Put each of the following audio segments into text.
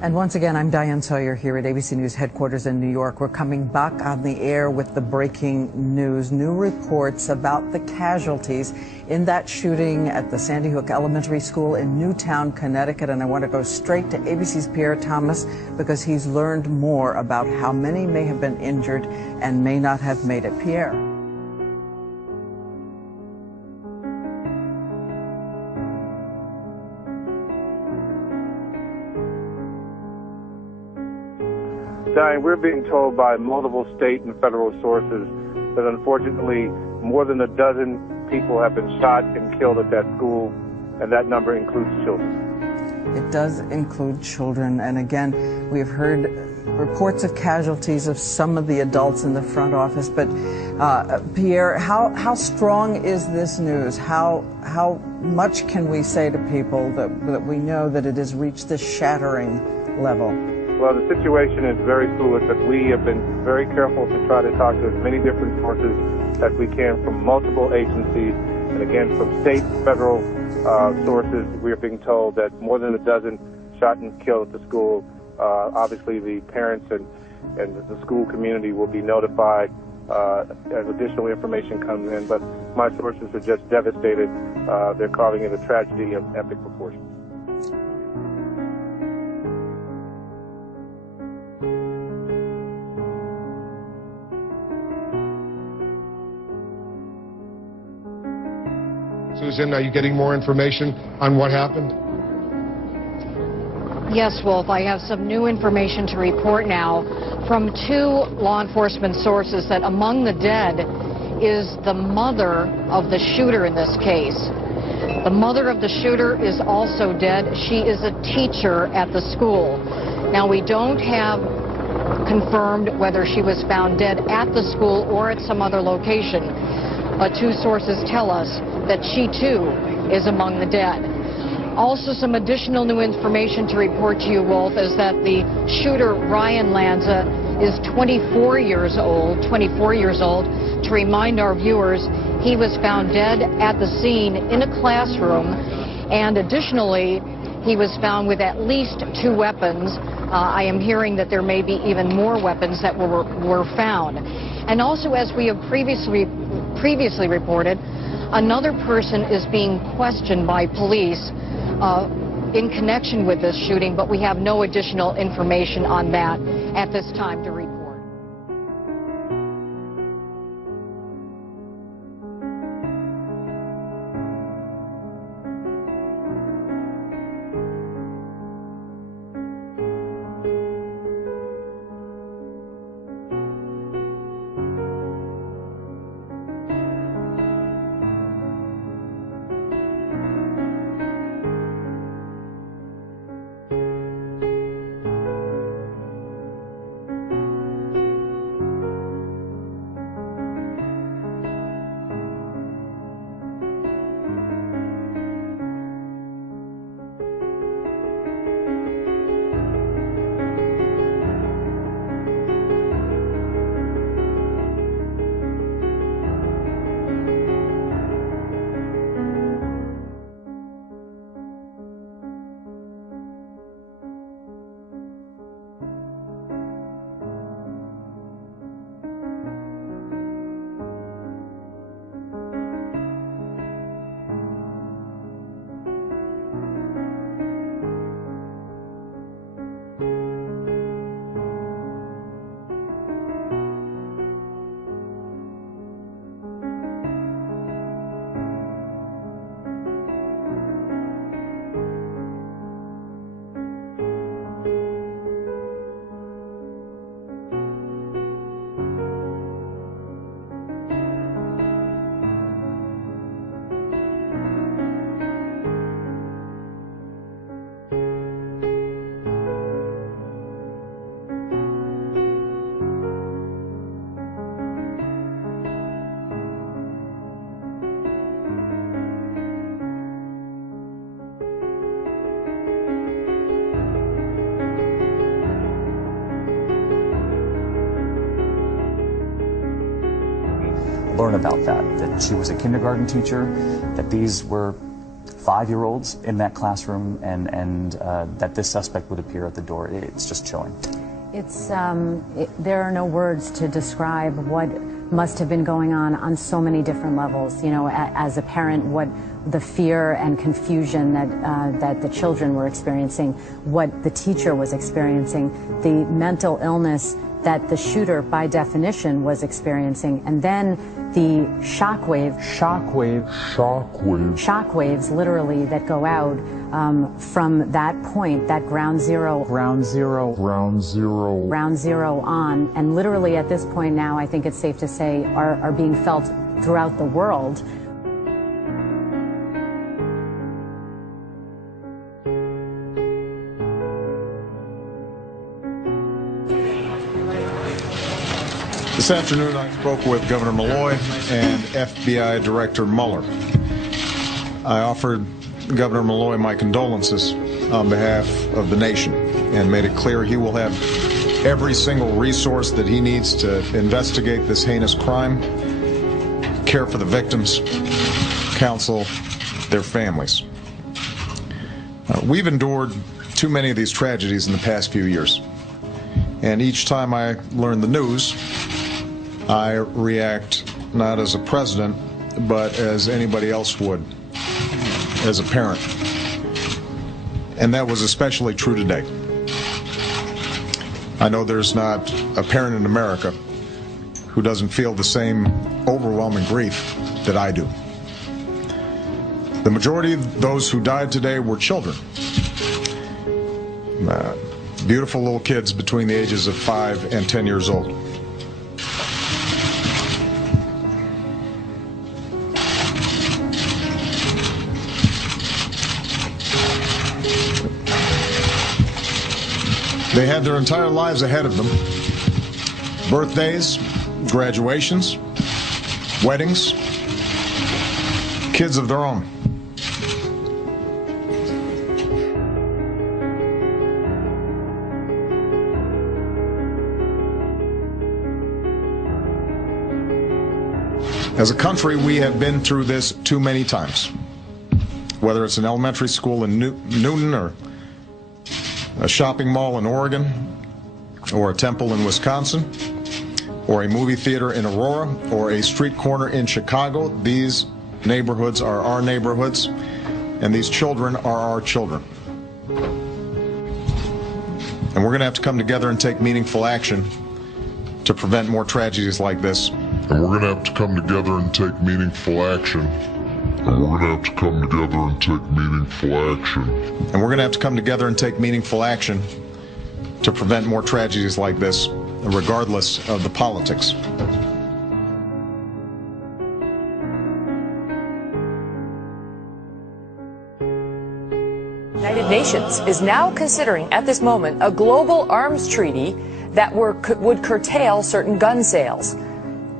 And once again, I'm Diane Sawyer here at ABC News headquarters in New York. We're coming back on the air with the breaking news. New reports about the casualties in that shooting at the Sandy Hook Elementary School in Newtown, Connecticut. And I want to go straight to ABC's Pierre Thomas because he's learned more about how many may have been injured and may not have made it. Pierre. Diane, we're being told by multiple state and federal sources that unfortunately more than a dozen people have been shot and killed at that school, and that number includes children. It does include children, and again, we've heard reports of casualties of some of the adults in the front office. But Pierre, how strong is this news? How much can we say to people that we know that it has reached this shattering level? Well, the situation is very fluid, but we have been very careful to try to talk to as many different sources as we can from multiple agencies. And again, from state, federal sources, we are being told that more than a dozen shot and killed at the school. Obviously, the parents and the school community will be notified as additional information comes in. But my sources are just devastated. They're calling it a tragedy of epic proportions. Susan, are you getting more information on what happened? Yes, Wolf, I have some new information to report now from two law enforcement sources that among the dead is the mother of the shooter in this case. The mother of the shooter is also dead. She is a teacher at the school. Now, we don't have confirmed whether she was found dead at the school or at some other location, but two sources tell us that she too is among the dead. Also, some additional new information to report to you, Wolf, is that the shooter, Ryan Lanza, is 24 years old. To remind our viewers, he was found dead at the scene in a classroom, and additionally, he was found with at least 2 weapons. I am hearing that there may be even more weapons that were found. And also, as we have previously reported, another person is being questioned by police in connection with this shooting, but we have no additional information on that at this time to report. Learn about that she was a kindergarten teacher, that these were 5-year-olds in that classroom, and that this suspect would appear at the door. It's just chilling. There are no words to describe what must have been going on so many different levels. You know, as a parent, what the fear and confusion that the children were experiencing, what the teacher was experiencing, the mental illness that the shooter, by definition, was experiencing, and then the shockwaves literally that go out from that point, that ground zero on, and literally at this point now, I think it's safe to say, are being felt throughout the world. This afternoon, I spoke with Governor Malloy and FBI Director Mueller. I offered Governor Malloy my condolences on behalf of the nation and made it clear he will have every single resource that he needs to investigate this heinous crime, care for the victims, counsel their families. We've endured too many of these tragedies in the past few years, and each time I learn the news, I react not as a president, but as anybody else would, as a parent. And that was especially true today. I know there's not a parent in America who doesn't feel the same overwhelming grief that I do. The majority of those who died today were children. Beautiful little kids between the ages of 5 and 10 years old. They had their entire lives ahead of them. Birthdays, graduations, weddings, kids of their own. As a country, we have been through this too many times. Whether it's an elementary school in Newton, or a shopping mall in Oregon, or a temple in Wisconsin, or a movie theater in Aurora, or a street corner in Chicago, these neighborhoods are our neighborhoods, and these children are our children. And we're going to have to come together and take meaningful action to prevent more tragedies like this. And we're going to have to come together and take meaningful action. And we're going to have to come together and take meaningful action. And we're going to have to come together and take meaningful action to prevent more tragedies like this, regardless of the politics. The United Nations is now considering, at this moment, a global arms treaty that would curtail certain gun sales.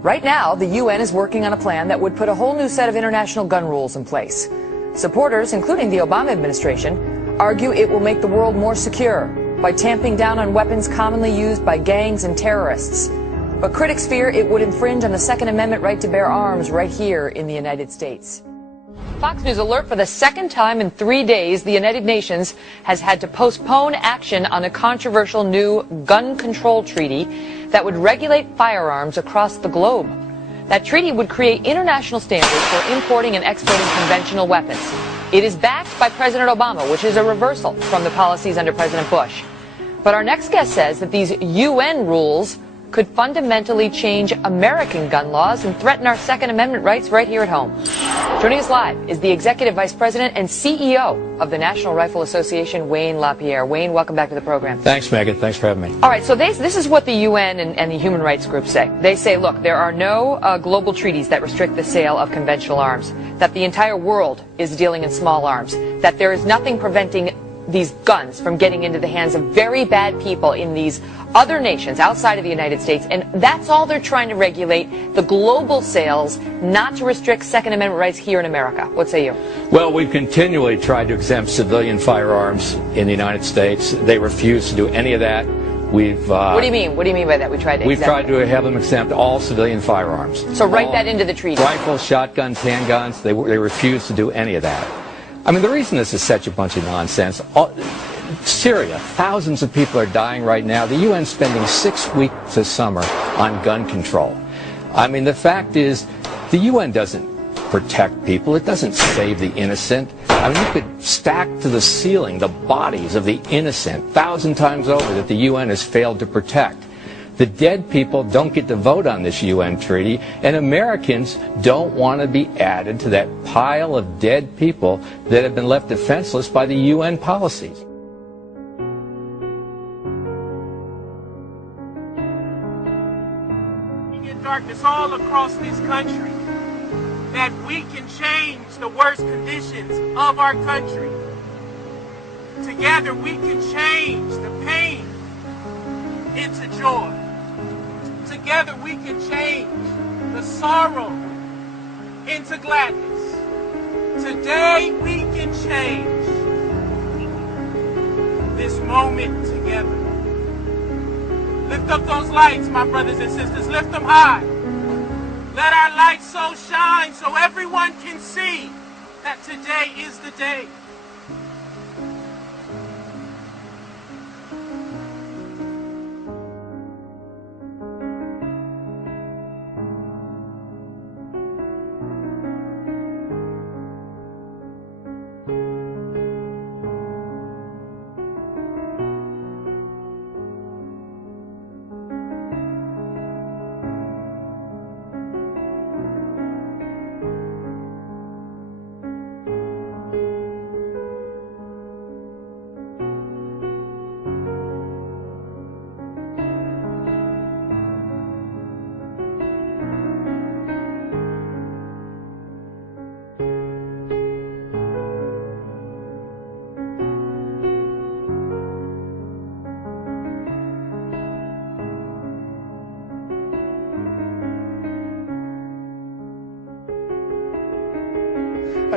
Right now, the UN is working on a plan that would put a whole new set of international gun rules in place. Supporters, including the Obama administration, argue it will make the world more secure by tamping down on weapons commonly used by gangs and terrorists. But critics fear it would infringe on the Second Amendment right to bear arms right here in the United States. Fox News alert: for the second time in 3 days, the United Nations has had to postpone action on a controversial new gun control treaty that would regulate firearms across the globe. That treaty would create international standards for importing and exporting conventional weapons. It is backed by President Obama, which is a reversal from the policies under President Bush. But our next guest says that these UN rules could fundamentally change American gun laws and threaten our Second Amendment rights right here at home. Joining us live is the Executive Vice President and CEO of the National Rifle Association, Wayne LaPierre. Wayne, welcome back to the program. Thanks, Megan. Thanks for having me. All right, so this is what the UN and the human rights groups say. They say, look, there are no global treaties that restrict the sale of conventional arms, that the entire world is dealing in small arms, that there is nothing preventing these guns from getting into the hands of very bad people in these other nations outside of the United States, and that's all they're trying to regulate, the global sales, not to restrict Second Amendment rights here in America. What say you? Well, we've continually tried to exempt civilian firearms in the United States. They refuse to do any of that. What do you mean? What do you mean by that? We've tried to have them exempt all civilian firearms. So write that into the treaty. Rifles, shotguns, handguns, they refuse to do any of that. I mean, the reason this is such a bunch of nonsense, Syria, thousands of people are dying right now. The UN's spending 6 weeks this summer on gun control. I mean, the fact is, the UN doesn't protect people. It doesn't save the innocent. I mean, you could stack to the ceiling the bodies of the innocent 1,000 times over that the UN has failed to protect. The dead people don't get to vote on this UN treaty, and Americans don't want to be added to that pile of dead people that have been left defenseless by the UN policies. In darkness all across this country, that we can change the worst conditions of our country. Together we can change the pain into joy. Together we can change the sorrow into gladness. Today we can change this moment together. Lift up those lights, my brothers and sisters. Lift them high. Let our light so shine so everyone can see that today is the day.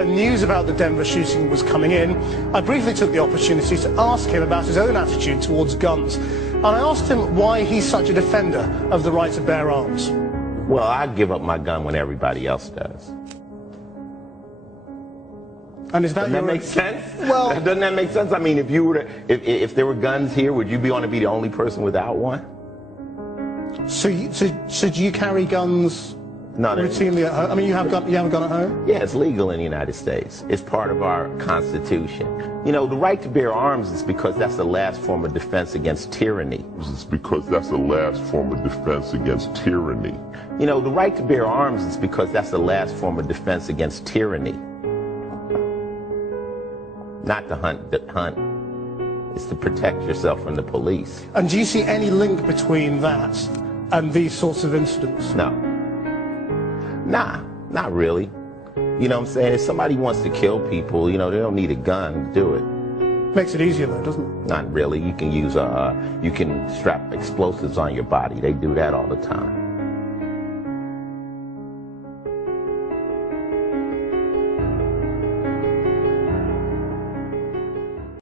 News about the Denver shooting was coming in, I briefly took the opportunity to ask him about his own attitude towards guns. And I asked him why he's such a defender of the right to bear arms. Well, I give up my gun when everybody else does. And is that doesn't that make sense? Well, doesn't that make sense? I mean, if you were to, if there were guns here, would you want to be the only person without one? So do you carry guns? Not routinely at home? I mean, you have a gun at home? Yeah, it's legal in the United States. It's part of our Constitution. You know, the right to bear arms is because that's the last form of defense against tyranny. It's because that's the last form of defense against tyranny. You know, the right to bear arms is because that's the last form of defense against tyranny. Not to hunt. It's to protect yourself from the police. And do you see any link between that and these sorts of incidents? No. Nah, not really. You know what I'm saying? If somebody wants to kill people, you know, they don't need a gun to do it. Makes it easier though, doesn't it? Not really. You can use you can strap explosives on your body. They do that all the time.